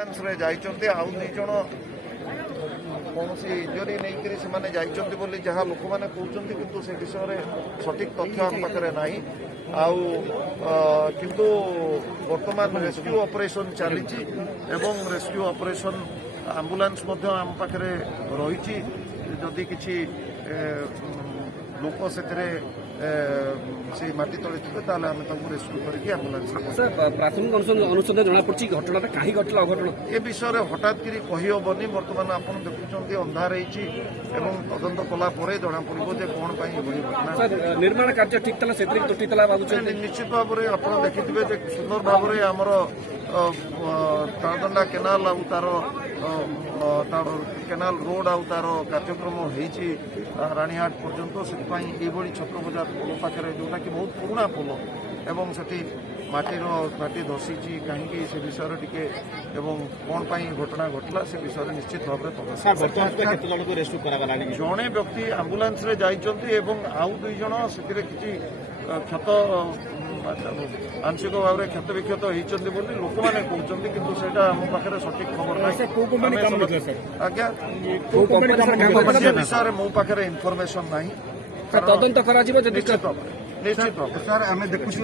ରେ ଯାଇଛନ୍ତି ଆଉ ଦୁଇ ଜଣ କୌଣସି ଇଞ୍ଜୁରୀ ନେଇକରି ସେମାନେ ଯାଇଛନ୍ତି ବୋଲି ଯାହା ଲୋକମାନେ କହୁଛନ୍ତି, କିନ୍ତୁ ସେ ବିଷୟରେ ସଠିକ୍ ତଥ୍ୟ ଆମ ପାଖରେ ନାହିଁ। ଆଉ କିନ୍ତୁ ବର୍ତ୍ତମାନ ରେସ୍କ୍ୟୁ ଅପରେସନ୍ ଚାଲିଛି ଏବଂ ରେସ୍କ୍ୟୁ ଅପରେସନ୍ ଆମ୍ବୁଲାନ୍ସ ମଧ୍ୟ ଆମ ପାଖରେ ରହିଛି। ଯଦି କିଛି ଲୋକ ସେଥିରେ ସେ ମାଟି ତଳେ ଥିବେ ତାହେଲେ ଆମେ ତାଙ୍କୁ ରେସ୍କ୍ୟୁ କରିକି ଆମ୍ବୁଲାନ୍ସରେ ପ୍ରାଥମିକ ଅନୁସନ୍ଧାନ ଜଣାପଡ଼ିଛି ଘଟଣାଟା କାହିଁ ଘଟିଲା ଅଘଟଣ ଏ ବିଷୟରେ ହଠାତ୍ କରି କହିହେବନି। ବର୍ତ୍ତମାନ ଆପଣ ଦେଖୁଛନ୍ତି ଅନ୍ଧାର ହେଇଛି ଏବଂ ତଦନ୍ତ କଲା ପରେ ଜଣାପଡ଼ିବ ଯେ କ'ଣ ପାଇଁ ଏଭଳି ଘଟଣା। ନିର୍ମାଣ କାର୍ଯ୍ୟ ଠିକ୍ ଥିଲା, ସେଥିରେ ତ୍ରୁଟି ଥିଲା ଭାବୁଛନ୍ତି? ନିଶ୍ଚିତ ଭାବରେ ଆପଣ ଦେଖିଥିବେ ଯେ ସୁନ୍ଦର ଭାବରେ ଆମର ତାଳଦଣ୍ଡା କେନାଲ ଆଉ ତାର କେନାଲ ରୋଡ୍ ଆଉ ତାର କାର୍ଯ୍ୟକ୍ରମ ହେଇଛି ରାଣୀହାଟ ପର୍ଯ୍ୟନ୍ତ। ସେଥିପାଇଁ ଏଇଭଳି ଛକ ବଜାର ପୋଲ ପାଖରେ ଯେଉଁଟାକି ବହୁତ ପୁରୁଣା ପୋଲ ଏବଂ ସେଠି ମାଟି ଧସିଛି କାହିଁକି ସେ ବିଷୟରେ ଟିକେ ଏବଂ କ'ଣ ପାଇଁ ଘଟଣା ଘଟିଲା ସେ ବିଷୟରେ ନିଶ୍ଚିତ ଭାବରେ ଜଣେ ବ୍ୟକ୍ତି ଆମ୍ବୁଲାନ୍ସରେ ଯାଇଛନ୍ତି ଏବଂ ଆଉ ଦୁଇ ଜଣ ସେଥିରେ କିଛି କ୍ଷତ ଆଂଶିକ ଭାବରେ କ୍ଷତ ବିକ୍ଷତ ହେଇଛନ୍ତି ବୋଲି ଲୋକମାନେ କହୁଛନ୍ତି, କିନ୍ତୁ ସେଇଟା ଆମ ପାଖରେ ସଠିକ୍ ଖବର ନାହିଁ। ଆଜ୍ଞା ସେ ବିଷୟରେ ମୋ ପାଖରେ ଇନଫର୍ମେସନ୍ ନାହିଁ। ତଦନ୍ତ କରାଯିବ ଯଦି ନିଶ୍ଚିତ। ସାର୍ ଆମେ ଦେଖୁଛୁ